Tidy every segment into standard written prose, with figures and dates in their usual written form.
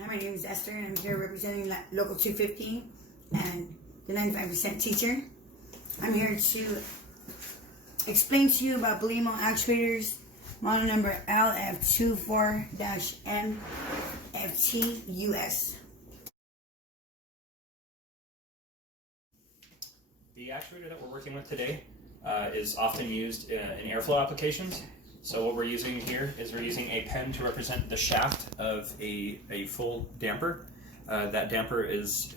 Hi, my name is Esther, and I'm here representing Local 250 and the 95% teacher. I'm here to explain to you about Belimo actuators, model number LF24-MFTUS. The actuator that we're working with today is often used in airflow applications. So what we're using here is we're using a pen to represent the shaft of a full damper. That damper is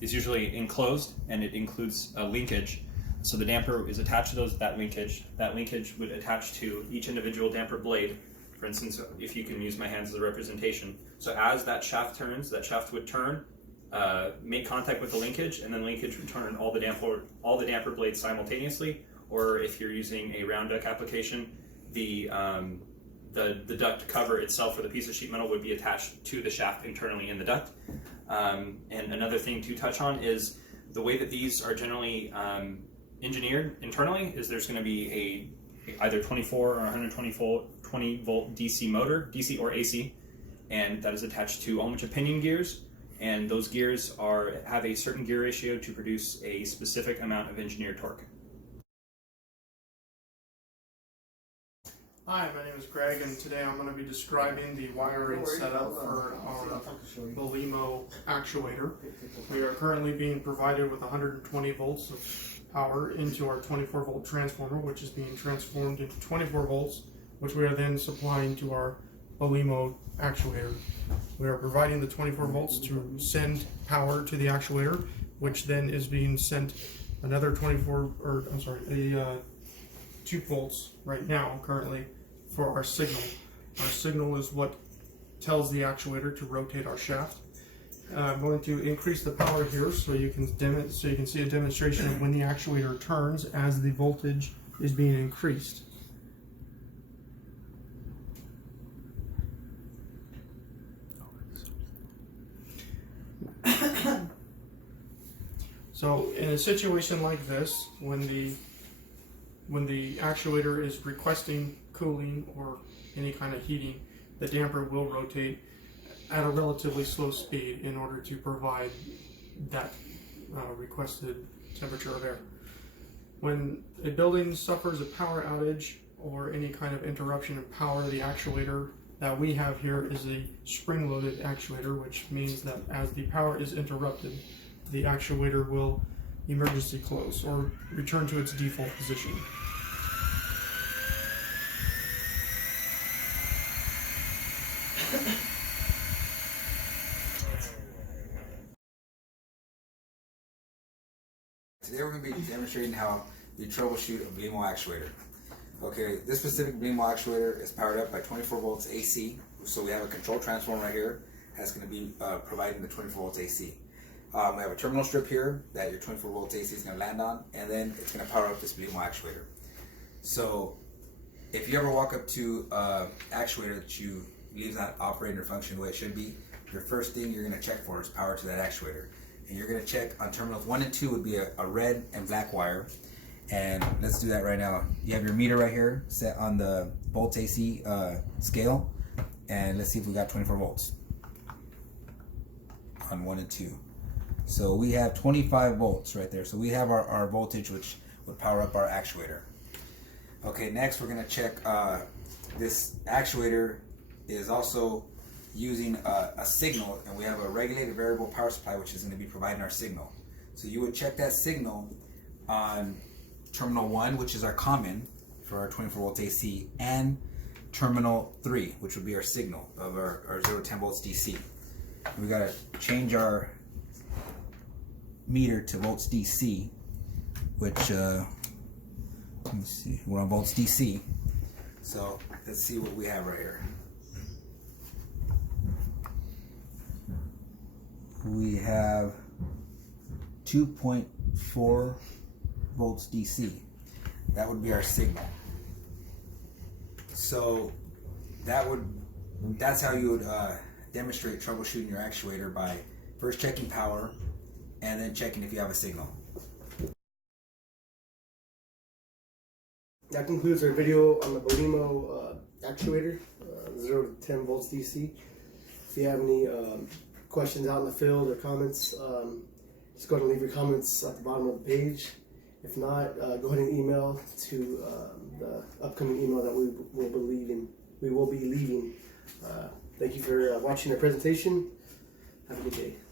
usually enclosed, and it includes a linkage. So the damper is attached to that linkage. That linkage would attach to each individual damper blade. For instance, if you can use my hands as a representation. So as that shaft turns, that shaft would turn, make contact with the linkage, and then linkage would turn all the damper blades simultaneously. Or if you're using a round duct application, the duct cover itself, or the piece of sheet metal, would be attached to the shaft internally in the duct. And another thing to touch on is the way that these are generally engineered internally is there's going to be either 24 or 120 volt DC motor, DC or AC, and that is attached to a bunch of pinion gears. And those gears have a certain gear ratio to produce a specific amount of engineered torque. Hi, my name is Greg, and today I'm going to be describing the wiring setup for our Belimo actuator. We are currently being provided with 120 volts of power into our 24 volt transformer, which is being transformed into 24 volts, which we are then supplying to our Belimo actuator. We are providing the 24 volts to send power to the actuator, which then is being sent another 2 volts right now currently for our signal. Our signal is what tells the actuator to rotate our shaft. I'm going to increase the power here so you can see a demonstration of when the actuator turns as the voltage is being increased. So in a situation like this, when the actuator is requesting cooling or any kind of heating, the damper will rotate at a relatively slow speed in order to provide that requested temperature of air. When a building suffers a power outage or any kind of interruption in power, the actuator that we have here is a spring-loaded actuator, which means that as the power is interrupted, the actuator will emergency close or return to its default position. Today we're going to be demonstrating how we troubleshoot a Belimo actuator. Okay, this specific Belimo actuator is powered up by 24 volts AC, so we have a control transformer right here that's going to be providing the 24 volts AC. We have a terminal strip here that your 24 volts AC is going to land on, and then it's going to power up this Belimo actuator. So if you ever walk up to an actuator that you leaves not operating or functioning the way it should be, your first thing you're going to check for is power to that actuator. And you're going to check on terminals 1 and 2 would be a red and black wire. And let's do that right now. You have your meter right here set on the volts AC scale, and let's see if we got 24 volts on 1 and 2. So we have 25 volts right there. So we have our voltage, which would power up our actuator. Okay, next we're going to check this actuator is also using a signal, and we have a regulated variable power supply which is going to be providing our signal. So you would check that signal on terminal 1, which is our common for our 24 volts AC, and terminal 3, which would be our signal of our 0 to 10 volts DC. We got to change our meter to volts DC, which let me see, we're on volts DC. So let's see what we have right here. We have 2.4 volts DC. That would be our signal. So that's how you would demonstrate troubleshooting your actuator, by first checking power and then checking if you have a signal. That concludes our video on the Belimo actuator, 0 to 10 volts DC. If you have any questions out in the field or comments, just go ahead and leave your comments at the bottom of the page. If not, go ahead and email to the upcoming email that we will be leaving. Thank you for watching our presentation. Have a good day.